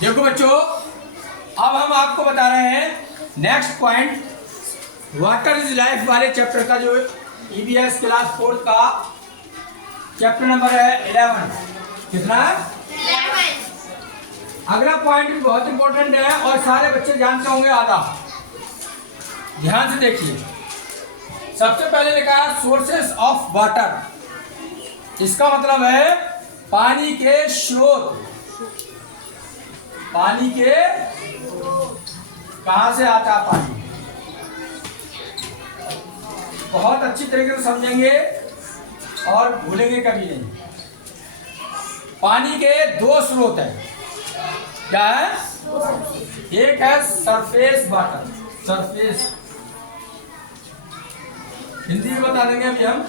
देखो बच्चों, अब हम आपको बता रहे हैं next point, water is life वाले चैप्टर का, जो ईबीएस क्लास 4 का चैप्टर नंबर है 11। कितना? 11। अगला पॉइंट भी बहुत इंपॉर्टेंट है और सारे बच्चे जानते होंगे आधा। ध्यान से देखिए, सबसे पहले लिखा है सोर्सेस ऑफ वाटर। इसका मतलब है पानी के स्रोत। पानी के कहां से आता है पानी, बहुत अच्छी तरीके से समझेंगे और भूलेंगे कभी नहीं। पानी के दो स्रोत हैं। क्या है? एक है सरफेस वाटर, सरफेस, हिंदी में बता देंगे अभी हम।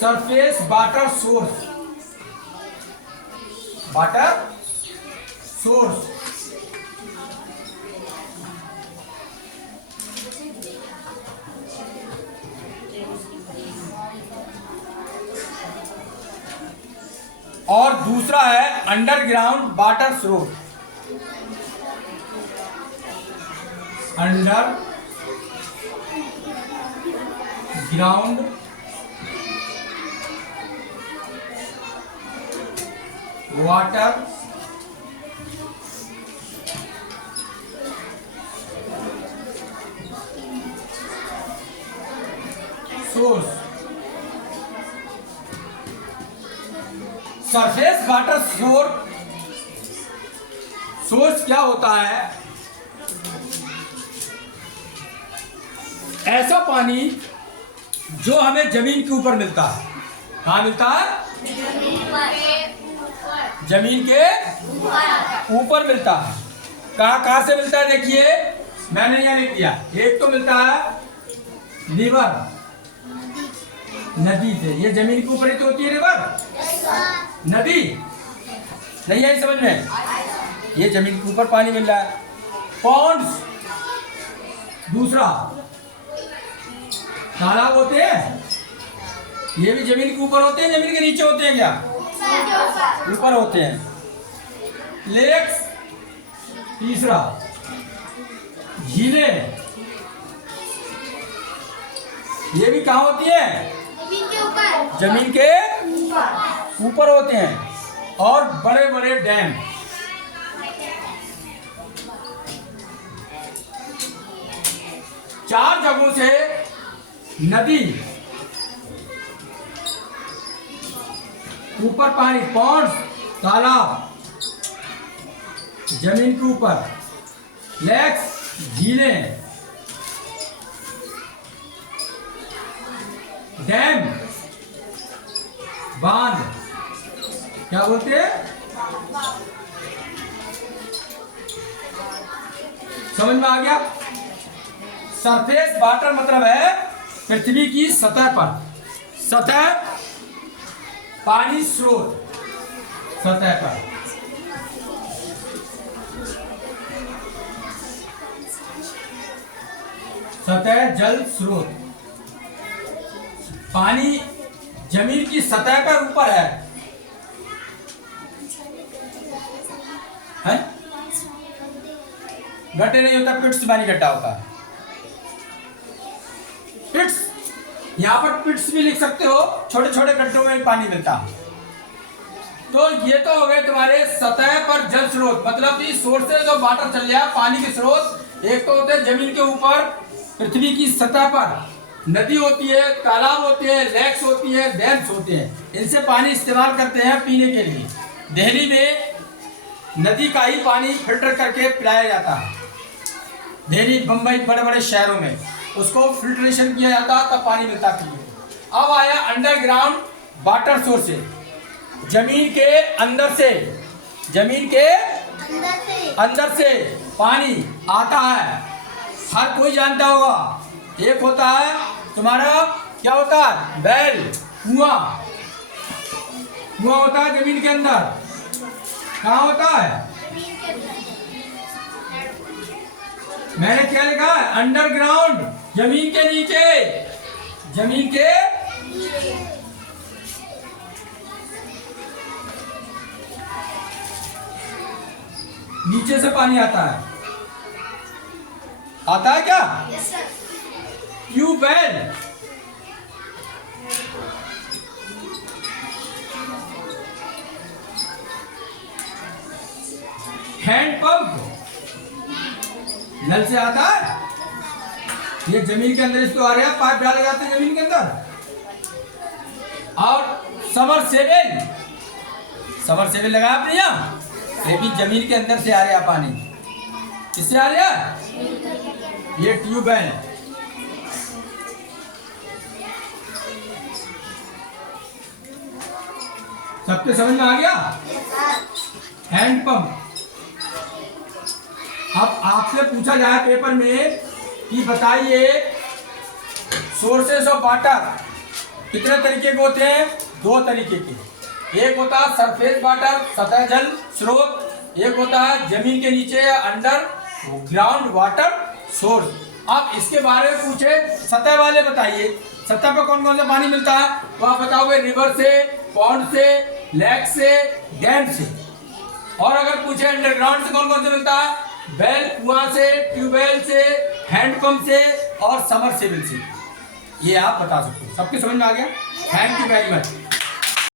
Surface water source, water source. और दूसरा है अंडरग्राउंड वाटर स्रोत। Under ground water source. Surface water source क्या होता है? ऐसा पानी जो हमें जमीन के ऊपर मिलता है। कहाँ मिलता है? जमीन के ऊपर मिलता है। कहाँ से मिलता है? देखिए, मैंने यहाँ लिख दिया। एक तो मिलता है रिवर, नदी से। ये जमीन के ऊपर ही तो होती है रिवर, नदी। नहीं आई समझ में? ये जमीन के ऊपर पानी मिल रहा है। पॉन्ड्स दूसरा, तालाब होते हैं, ये भी जमीन के ऊपर होते हैं, जमीन के नीचे होते हैं? क्या ऊपर होते हैं। लेक्स तीसरा, झीलें, ये भी कहाँ होती है? जमीन के ऊपर होते हैं। और बड़े बड़े डैम, चार जगहों से नदी ऊपर पानी, पॉन्ड्स तालाब जमीन के ऊपर, लेक्स झीलें, डैम बांध, क्या बोलते हैं? समझ में आ गया? सरफेस वाटर मतलब है पृथ्वी की सतह पर, सतह पानी स्रोत, सतह पर। सतह जल स्रोत, पानी जमीन की सतह पर ऊपर है। गड्ढे नहीं होता, पिट्स से पानी गड्ढा होता है। पिट्स, यहाँ पर पिट्स भी लिख सकते हो, छोटे छोटे गड्ढों में पानी मिलता है। तो ये तो हो गए तुम्हारे सतह पर जल स्रोत, मतलब कि सोर्सेज ऑफ वाटर चल रहा है, पानी के स्रोत। एक तो होते हैं जमीन के ऊपर, पृथ्वी की सतह पर, नदी होती है, तालाब होते हैं, लेक्स होती है, डैम्स होते हैं। इनसे पानी इस्तेमाल करते हैं पीने के लिए। दिल्ली में नदी का ही पानी फिल्टर करके पिलाया जाता है। दिल्ली, बम्बई, बड़े बड़े शहरों में उसको फिल्ट्रेशन किया जाता है, तब पानी मिलता पीने। अब आया अंडरग्राउंड वाटर सोर्सेज। जमीन के अंदर से, जमीन के अंदर से पानी आता है। हर कोई जानता होगा। एक होता है तुम्हारा, क्या होता है? बैल, कुआं। कुआं होता है जमीन के अंदर। कहाँ होता है? मैंने क्या लिखा है? अंडरग्राउंड, जमीन के नीचे, जमीन के नीचे से पानी आता है, आता है क्या? Yes sir. ट्यूबवेल, हैंडपंप, नल से आता है, ये जमीन के अंदर इसको आ रहा है, पाइप डाले जाते हैं जमीन के अंदर। और समरसेबल, समरसेबल लगा आपने यहाँ, ये भी जमीन के अंदर से आ रहा है पानी, किससे आ रहा है? ये ट्यूबवेल। सबके समझ में आ गया? हैंडपंप। अब आपसे पूछा जाए पेपर में कि बताइए सोर्सेस ऑफ वाटर कितने तरीके के होते हैं? 2 तरीके के। एक होता है सरफेस वाटर, सतह जल स्रोत, एक होता है जमीन के नीचे या अंडर ग्राउंड वाटर सोर्स। आप इसके बारे में पूछे सतह वाले बताइए, सतह पर कौन कौन सा पानी मिलता है? तो आप बताओगे रिवर से, पॉन्ड से, लेक से, डैम से। और अगर पूछे अंडरग्राउंड से कौन कौन से मिलता है? वेल, कुआं से, ट्यूबवेल से, हैंडपंप से और समरसेबल से। ये आप बता सकते हो। सबके समझ में आ गया? Thank you very much.